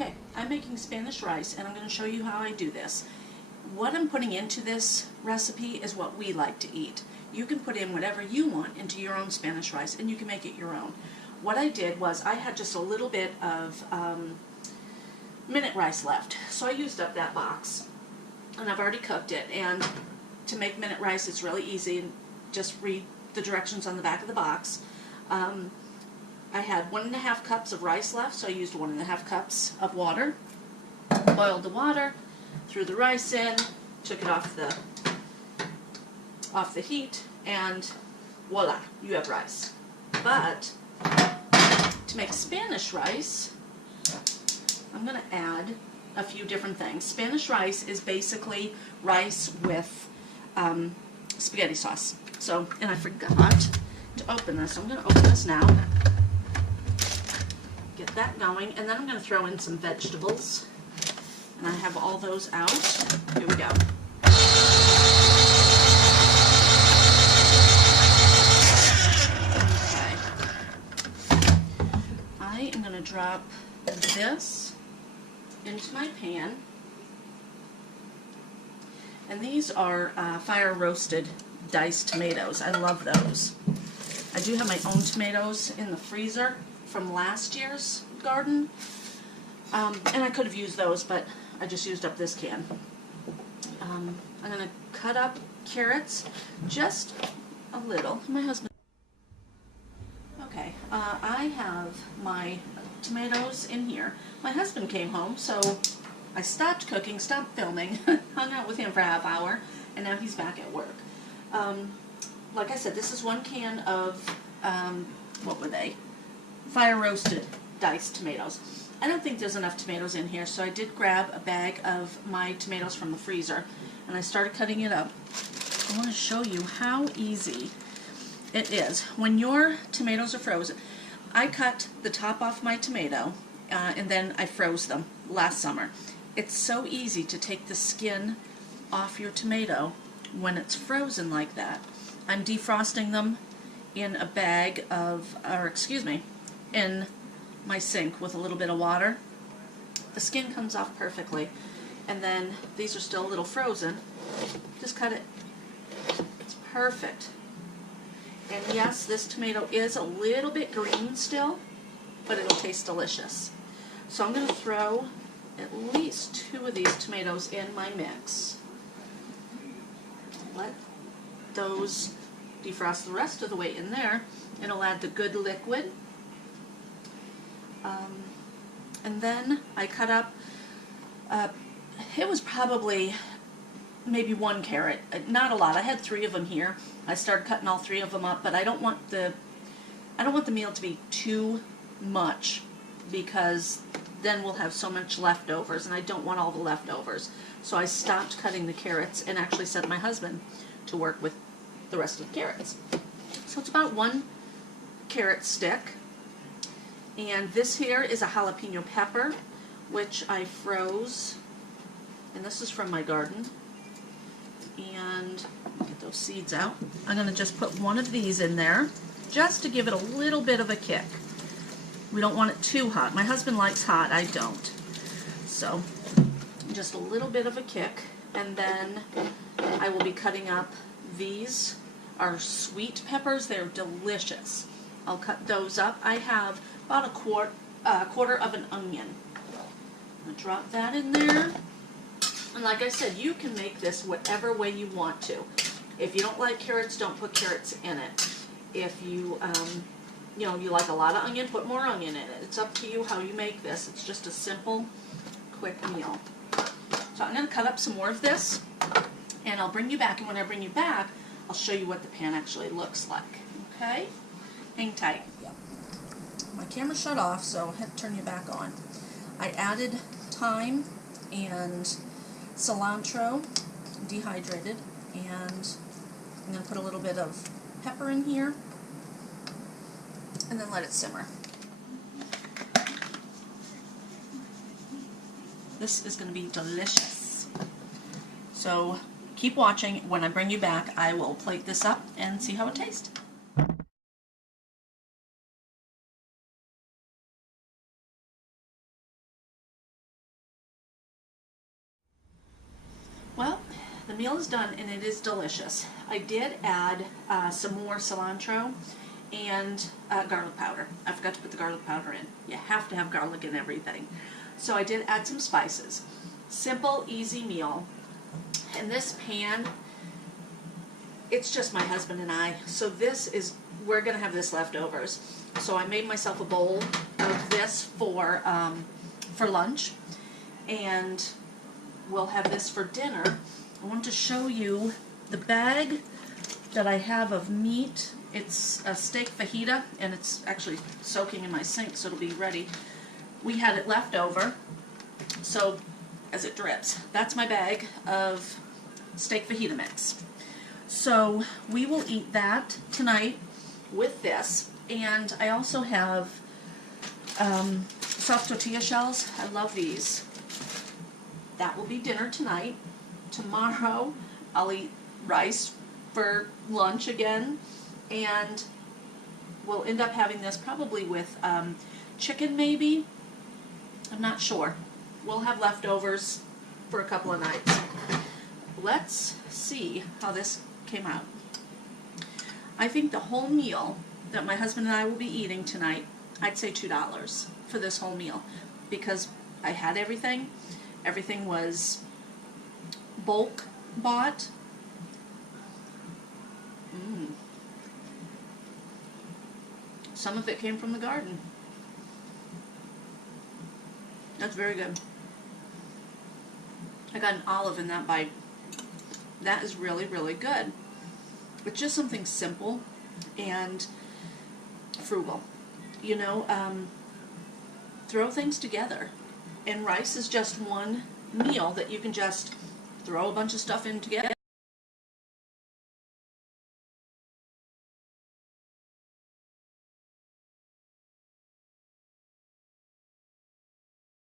Okay, I'm making Spanish rice, and I'm going to show you how I do this. What I'm putting into this recipe is what we like to eat. You can put in whatever you want into your own Spanish rice, and you can make it your own. What I did was I had just a little bit of minute rice left, so I used up that box, and I've already cooked it. And to make minute rice, it's really easy. Just read the directions on the back of the box. I had 1.5 cups of rice left, so I used 1.5 cups of water. Boiled the water, threw the rice in, took it off the heat, and voila, you have rice. But to make Spanish rice, I'm going to add a few different things. Spanish rice is basically rice with spaghetti sauce. So, and I forgot to open this. So I'm going to open this now. Get that going, and then I'm going to throw in some vegetables. And I have all those out. Here we go. Okay. I am going to drop this into my pan. And these are fire roasted diced tomatoes. I love those. I do have my own tomatoes in the freezer from last year's garden. And I could have used those, but I just used up this can. I'm going to cut up carrots just a little. My husband. Okay, I have my tomatoes in here. My husband came home, so I stopped cooking, stopped filming, hung out with him for a half hour, and now he's back at work. Like I said, this is 1 can of, what were they? Fire roasted diced tomatoes. I don't think there's enough tomatoes in here, so I did grab a bag of my tomatoes from the freezer, and I started cutting it up. I want to show you how easy it is. When your tomatoes are frozen, I cut the top off my tomato, and then I froze them last summer. It's so easy to take the skin off your tomato when it's frozen like that. I'm defrosting them in a bag of, in my sink with a little bit of water. The skin comes off perfectly, and then these are still a little frozen. Just cut it. It's perfect. And yes, this tomato is a little bit green still, but it'll taste delicious. So I'm going to throw at least 2 of these tomatoes in my mix. Let those defrost the rest of the way in there, and I'll add the good liquid. And then I cut up, it was probably maybe 1 carrot, not a lot. I had 3 of them here. I started cutting all 3 of them up, but I don't want the meal to be too much, because then we'll have so much leftovers, and I don't want all the leftovers. So I stopped cutting the carrots and actually sent my husband to work with the rest of the carrots. So it's about 1 carrot stick. And this here is a jalapeno pepper, which I froze, and this is from my garden. And get those seeds out. I'm going to just put 1 of these in there, just to give it a little bit of a kick. We don't want it too hot. My husband likes hot, I don't. So, just a little bit of a kick, and then I will be cutting up, these are sweet peppers. They're delicious. I'll cut those up. I have about a quarter of an onion. I'm going to drop that in there. And like I said, you can make this whatever way you want to. If you don't like carrots, don't put carrots in it. If you, you like a lot of onion, put more onion in it. It's up to you how you make this. It's just a simple, quick meal. So I'm going to cut up some more of this, and I'll bring you back. And when I bring you back, I'll show you what the pan actually looks like. Okay? Hang tight. My camera shut off, so I had to turn you back on. I added thyme and cilantro, dehydrated, and I'm going to put a little bit of pepper in here, and then let it simmer. This is going to be delicious. So keep watching. When I bring you back, I will plate this up and see how it tastes. The meal is done and it is delicious. I did add some more cilantro and garlic powder. I forgot to put the garlic powder in. You have to have garlic in everything. So I did add some spices. Simple, easy meal. And this pan, it's just my husband and I. So we're gonna have this leftovers. So I made myself a bowl of this for lunch, and we'll have this for dinner. I want to show you the bag that I have of meat. It's a steak fajita, and it's actually soaking in my sink, so it'll be ready. We had it left over, so as it drips, that's my bag of steak fajita mix. So we will eat that tonight with this, and I also have soft tortilla shells. I love these. That will be dinner tonight. Tomorrow I'll eat rice for lunch again, and we'll end up having this probably with chicken maybe. I'm not sure. We'll have leftovers for a couple of nights. Let's see how this came out. I think the whole meal that my husband and I will be eating tonight, I'd say $2 for this whole meal, because I had everything. Everything was bulk bought. Some of it came from the garden. That's very good. I got an olive in that bite. That is really, really good. It's just something simple and frugal. You know, throw things together. And rice is just one meal that you can just throw a bunch of stuff in together.